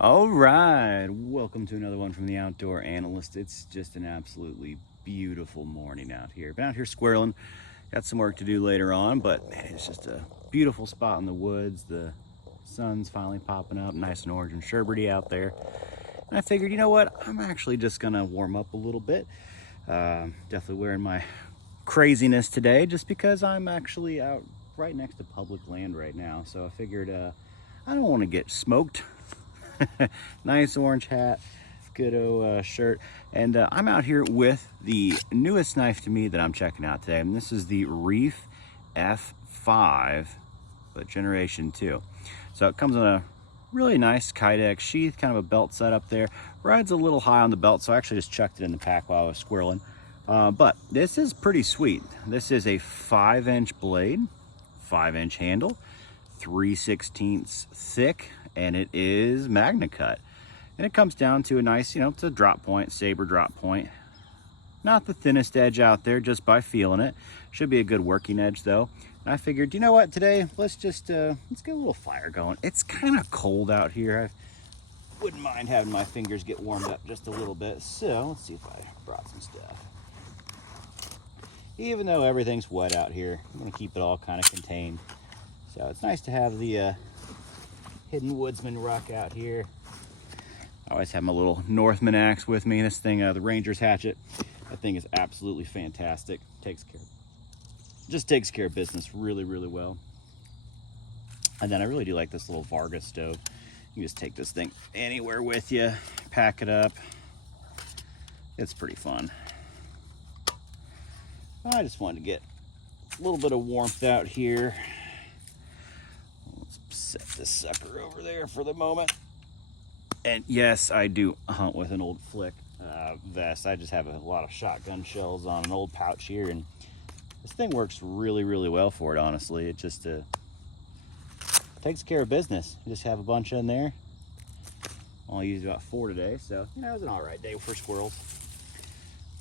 All right, welcome to another one from the Outdoor Analyst. It's just an absolutely beautiful morning out here. Been out here squirreling, got some work to do later on, but man, it's just a beautiful spot in the woods. The sun's finally popping up, nice and orange and sherbety out there. And I figured, you know what, I'm actually just gonna warm up a little bit. Definitely wearing my craziness today just because I'm actually out right next to public land right now. So I figured I don't want to get smoked. Nice orange hat, good shirt, and I'm out here with the newest knife to me that I'm checking out today, and this is the Reiff F5, but generation 2. So it comes in a really nice Kydex sheath, kind of a belt setup there. Rides a little high on the belt, so I actually just chucked it in the pack while I was squirreling. But this is pretty sweet. This is a 5-inch blade, 5-inch handle, 3/16 thick, and it is Magnacut. And it comes down to a nice, it's a drop point, saber drop point. Not the thinnest edge out there, just by feeling it. Should be a good working edge though. And I figured, you know what, today, let's get a little fire going. It's kind of cold out here. I wouldn't mind having my fingers get warmed up just a little bit. So let's see if I brought some stuff. Even though everything's wet out here, I'm gonna keep it all kind of contained. So it's nice to have the Hidden Woodsman ruck out here. I always have my little Northman axe with me. This thing, the Ranger's hatchet. That thing is absolutely fantastic. Just takes care of business really, really well. And then I really do like this little Vargas stove. You can just take this thing anywhere with you, pack it up. It's pretty fun. I just wanted to get a little bit of warmth out here. Let's set this sucker over there for the moment. And yes, I do hunt with an old flick vest. I just have a lot of shotgun shells on an old pouch here, and this thing works really, really well for it, honestly. It just takes care of business. You just have a bunch in there. I used about 4 today, so it was an all right day for squirrels.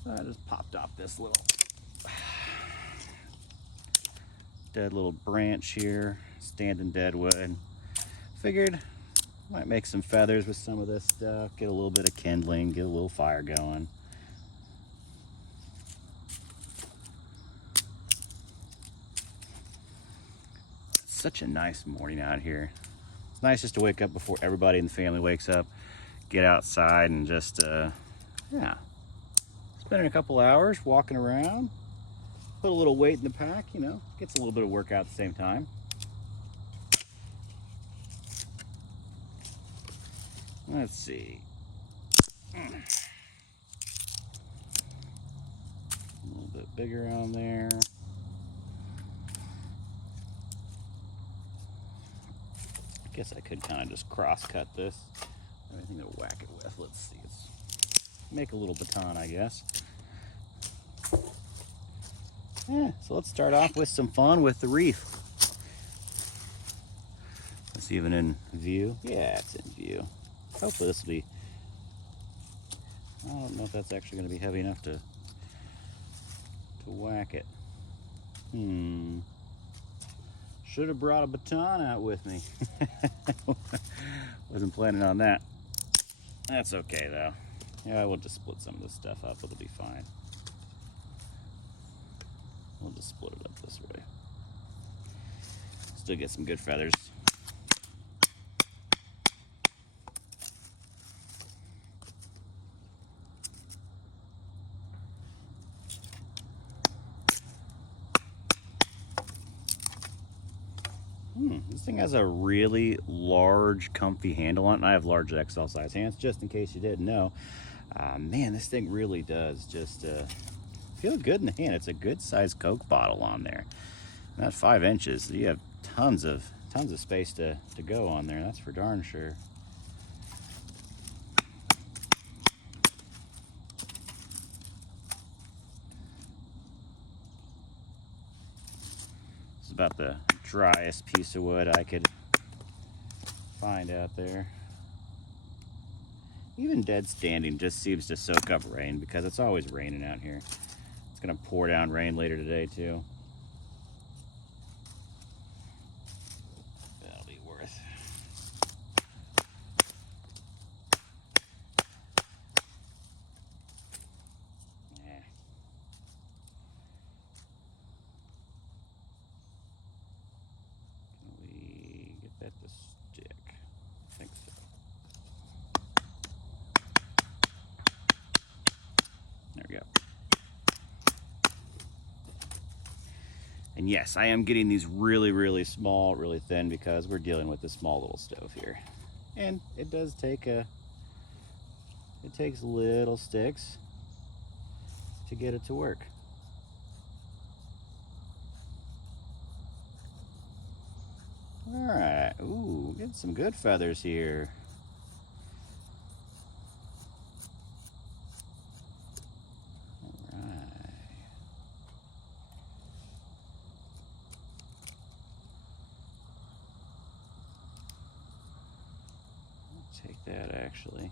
So I just popped off this little dead little branch here, standing deadwood. Figured might make some feathers with some of this stuff, get a little bit of kindling, get a little fire going. It's such a nice morning out here. It's nice just to wake up before everybody in the family wakes up, get outside and just, spending a couple hours walking around, put a little weight in the pack, gets a little bit of workout at the same time. Let's see. A little bit bigger on there. I guess I could kind of just cross cut this. Anything to whack it with. Let's see. Let's make a little baton, I guess. Yeah, so let's start off with some fun with the Reiff. It's even in view. Yeah, it's in view. Hopefully this will be, I don't know if that's actually going to be heavy enough to whack it. Should have brought a baton out with me. Wasn't planning on that. That's okay though. Yeah, we'll just split some of this stuff up. It'll be fine. We'll just split it up this way. Still get some good feathers. This thing has a really large, comfy handle on it. And I have large XL size hands, just in case you didn't know. Man, this thing really does just feel good in the hand. It's a good sized Coke bottle on there. And that 5 inches, you have tons of space to go on there. That's for darn sure. This is about the driest piece of wood I could find out there. Even dead standing just seems to soak up rain because it's always raining out here. It's gonna pour down rain later today too. That'll be worth And yes, I am getting these really, really small, really thin because we're dealing with a small little stove here. And it does take it takes little sticks to get it to work. All right, ooh, getting some good feathers here. All right. I'll take that actually.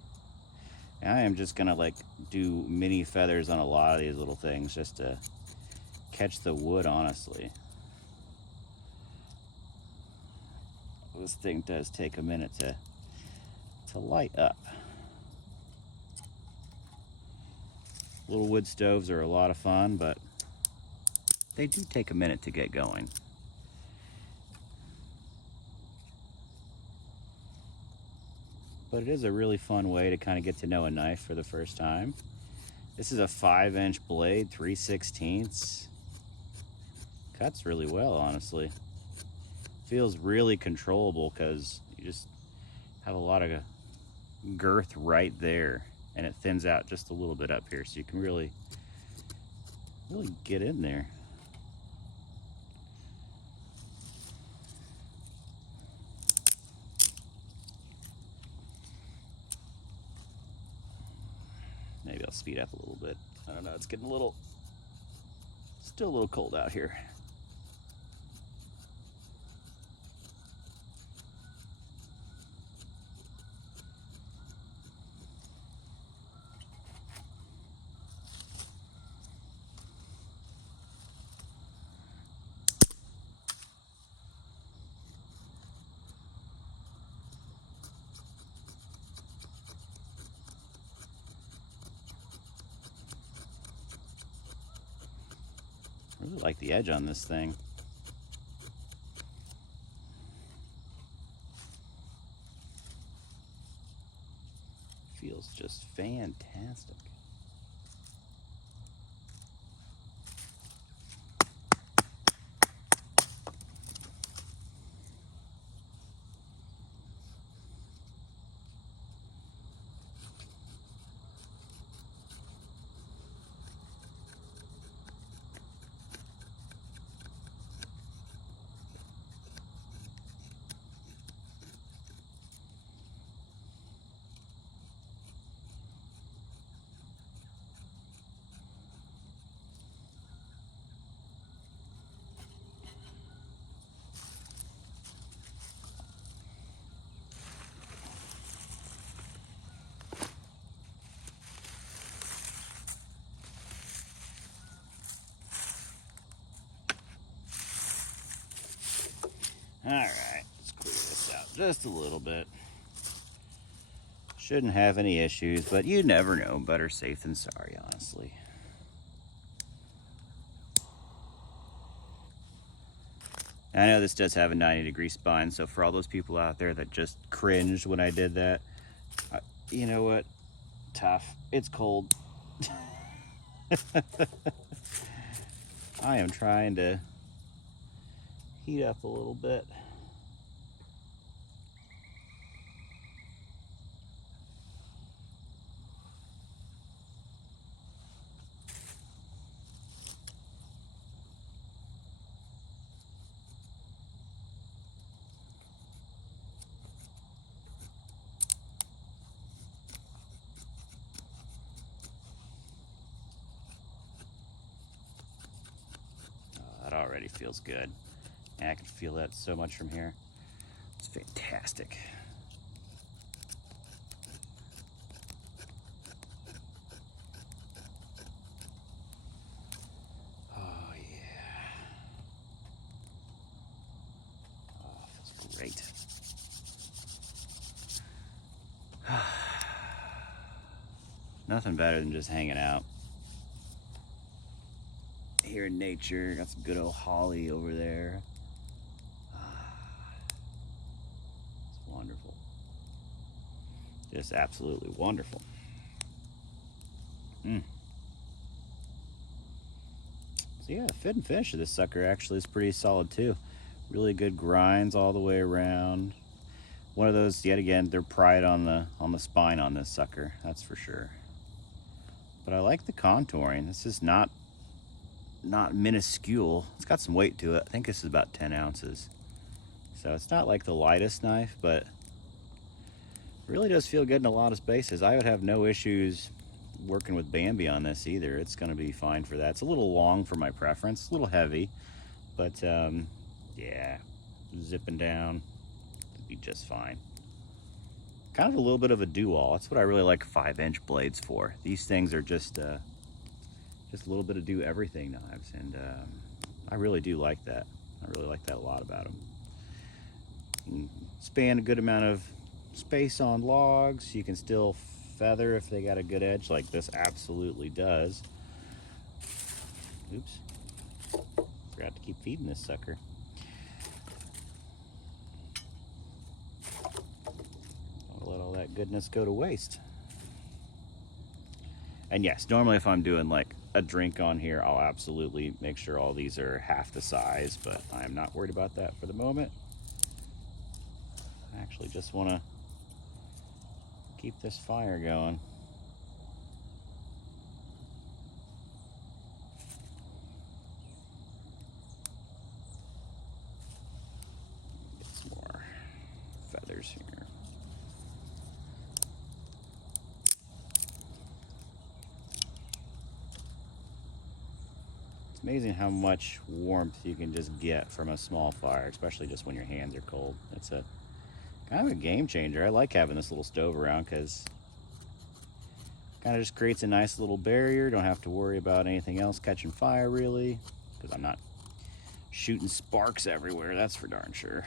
I am just gonna like do mini feathers on a lot of these little things just to catch the wood, honestly. This thing does take a minute to light up. Little wood stoves are a lot of fun, but they do take a minute to get going. But it is a really fun way to kind of get to know a knife for the first time. This is a 5-inch blade, 3/16. Cuts really well, honestly. Feels really controllable because you just have a lot of girth right there, and it thins out just a little bit up here, so you can really get in there. Maybe I'll speed up a little bit. I don't know, it's getting still a little cold out here. I really like the edge on this thing. Feels just fantastic. All right, let's clear this out just a little bit. Shouldn't have any issues, but you never know. Better safe than sorry, honestly. I know this does have a 90-degree spine, so for all those people out there that just cringed when I did that, you know what? Tough. It's cold. I am trying to heat up a little bit. That already feels good. And I can feel that so much from here. It's fantastic. Oh yeah. Oh, feels great. Nothing better than just hanging out here in nature. Got some good old holly over there. It's wonderful. Just absolutely wonderful. So yeah, the fit and finish of this sucker actually is pretty solid too. Really good grinds all the way around. One of those, yet again, they're pride on the spine on this sucker, that's for sure. But I like the contouring. This is not minuscule. It's got some weight to it. I think this is about 10 ounces. So it's not like the lightest knife, but it really does feel good in a lot of spaces. I would have no issues working with Bambi on this either. It's gonna be fine for that. It's a little long for my preference, a little heavy, but yeah, zipping down, it'd be just fine. Kind of a little bit of a do-all. That's what I really like 5-inch blades for. These things are just a little bit of do-everything knives, and I really do like that. I really like that a lot about them. You can span a good amount of space on logs. You can still feather if they got a good edge, like this absolutely does. Oops, forgot to keep feeding this sucker. Don't let all that goodness go to waste. And yes, normally if I'm doing like a drink on here, I'll absolutely make sure all these are half the size, but I'm not worried about that for the moment. I actually just want to keep this fire going. Get some more feathers here. It's amazing how much warmth you can just get from a small fire, especially just when your hands are cold. It's a kind of a game changer. I like having this little stove around because kind of just creates a nice little barrier. Don't have to worry about anything else catching fire really, because I'm not shooting sparks everywhere, that's for darn sure.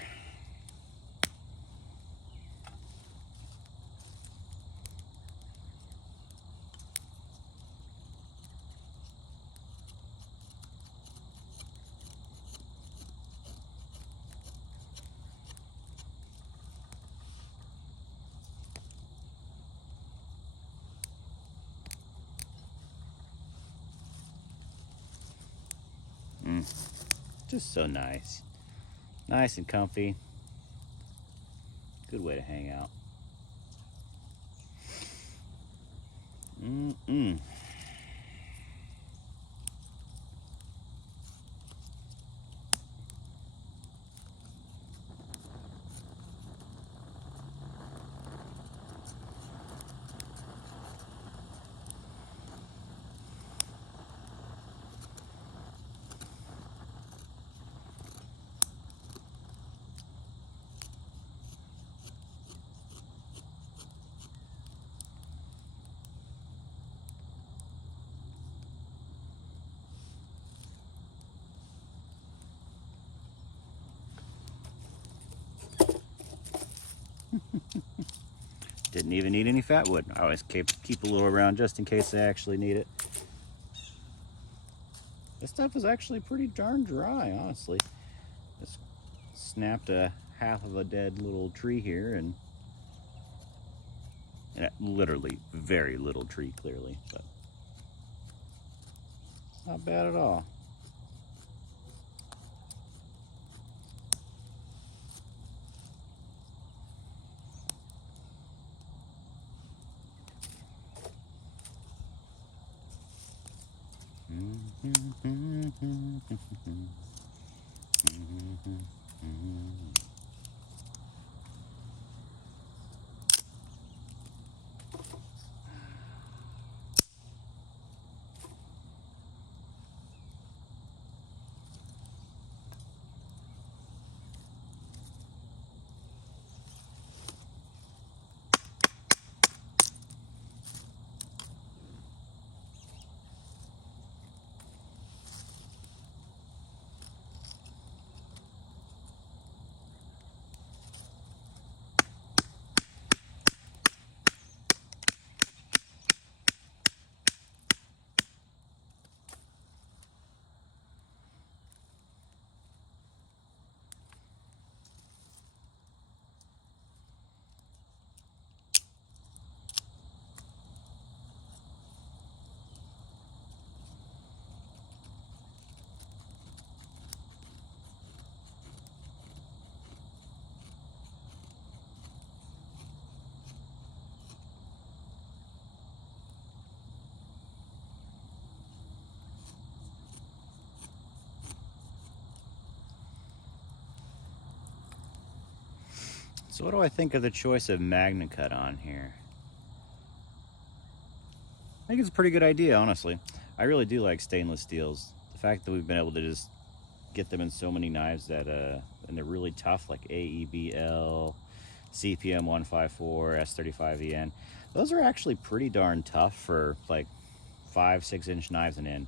Just so nice. Nice and comfy. Good way to hang out. Didn't even need any fat wood. I always keep a little around just in case I actually need it. This stuff is actually pretty darn dry, honestly. Just snapped a half of a dead little tree here, and literally very little tree, clearly, but not bad at all. So what do I think of the choice of Magnacut on here? I think it's a pretty good idea, honestly. I really do like stainless steels. The fact that we've been able to just get them in so many knives that and they're really tough, like AEBL, CPM 154, S35EN. Those are actually pretty darn tough for like 5-6 inch knives and in.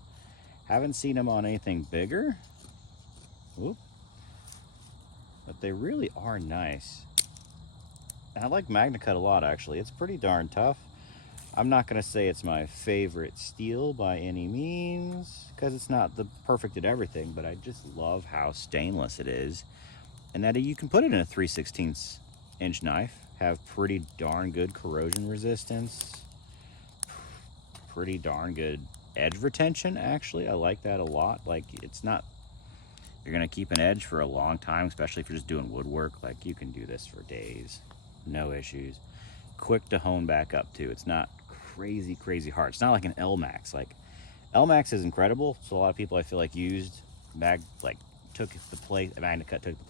Haven't seen them on anything bigger. Whoop. But they really are nice. And I like Magnacut a lot, actually. It's pretty darn tough. I'm not going to say it's my favorite steel by any means, because it's not the perfect at everything, but I just love how stainless it is. And that you can put it in a 3/16 inch knife, have pretty darn good corrosion resistance, pretty darn good edge retention, actually. I like that a lot. Like, it's not, you're going to keep an edge for a long time, especially if you're just doing woodwork. Like, you can do this for days, no issues. Quick to hone back up to. It's not crazy hard. It's not like an L-Max. Like, L-Max is incredible, so a lot of people, I feel like, Magnacut took the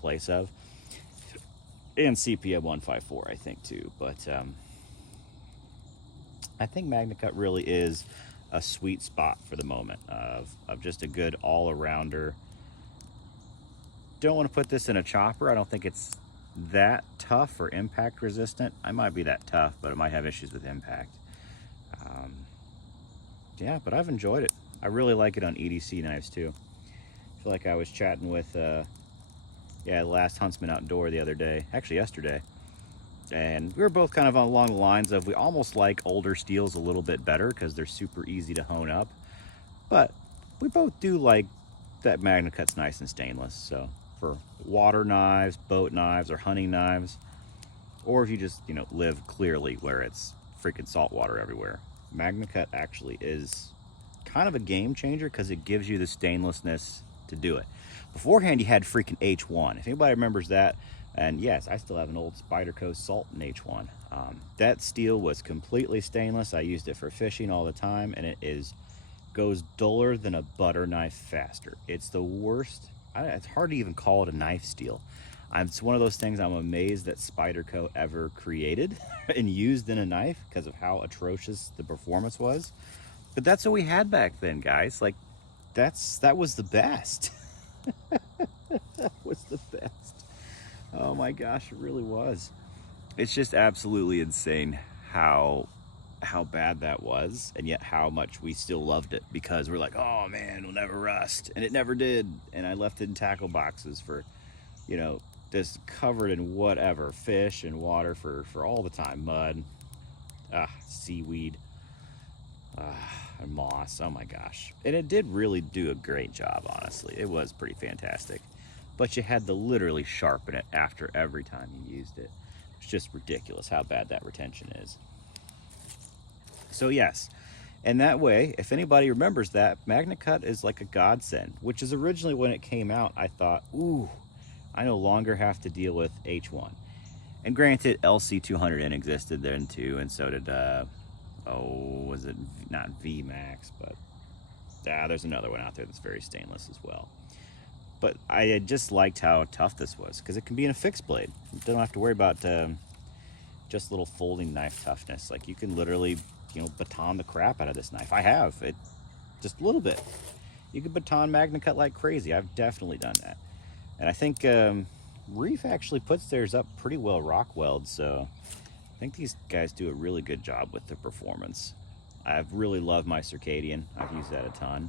place of, and CPM 154, I think, too. But I think Magnacut really is a sweet spot for the moment of just a good all-arounder. Don't want to put this in a chopper. I don't think it's that tough or impact resistant. I might be that tough, but it might have issues with impact. Yeah, but I've enjoyed it. I really like it on EDC knives too. I feel like I was chatting with Last Huntsman Outdoor the other day, actually yesterday, and we were both kind of along the lines of we almost like older steels a little bit better because they're super easy to hone up, but we both do like that Magnacut's nice and stainless. So for water knives, boat knives, or hunting knives, or if you just, you know, live clearly where it's freaking salt water everywhere, Magnacut actually is kind of a game changer because it gives you the stainlessness to do it. Beforehand, you had freaking H1. If anybody remembers that, and yes, I still have an old Spyderco Salt in H1. That steel was completely stainless. I used it for fishing all the time, and it goes duller than a butter knife faster. It's the worst. It's hard to even call it a knife steel. It's one of those things I'm amazed that Spyderco ever created and used in a knife because of how atrocious the performance was. But that's what we had back then, guys. Like, that was the best. That was the best. Oh my gosh, it really was. It's just absolutely insane how bad that was, and yet how much we still loved it because we're like, oh man, it'll never rust, and it never did. And I left it in tackle boxes for, you know, just covered in whatever, fish and water for all the time, mud, seaweed, and moss. Oh my gosh. And it did really do a great job, honestly. It was pretty fantastic, but you had to literally sharpen it after every time you used it. It's just ridiculous how bad that retention is. So yes, and that way, if anybody remembers that, Magnacut is like a godsend, which is originally when it came out, I thought, ooh, I no longer have to deal with H1. And granted, LC200N existed then too, and so did, was it not VMAX, but there's another one out there that's very stainless as well. But I just liked how tough this was, because it can be in a fixed blade. You don't have to worry about just little folding knife toughness. Like, you can literally, you know, baton the crap out of this knife. I have it just a little bit. You can baton Magnacut like crazy. I've definitely done that. And I think Reiff actually puts theirs up pretty well rock weld, so I think these guys do a really good job with the performance. I've really loved my Circadian. I've used that a ton.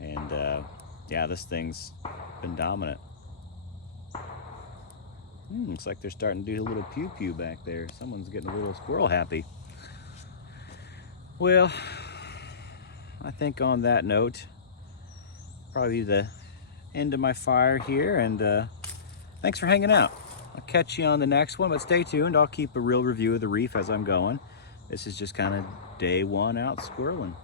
And yeah, this thing's been dominant. Looks like they're starting to do a little pew-pew back there. Someone's getting a little squirrel happy. Well, I think on that note, probably the end of my fire here, and thanks for hanging out. I'll catch you on the next one, but stay tuned. I'll keep a real review of the Reiff as I'm going. This is just kind of day one out squirreling.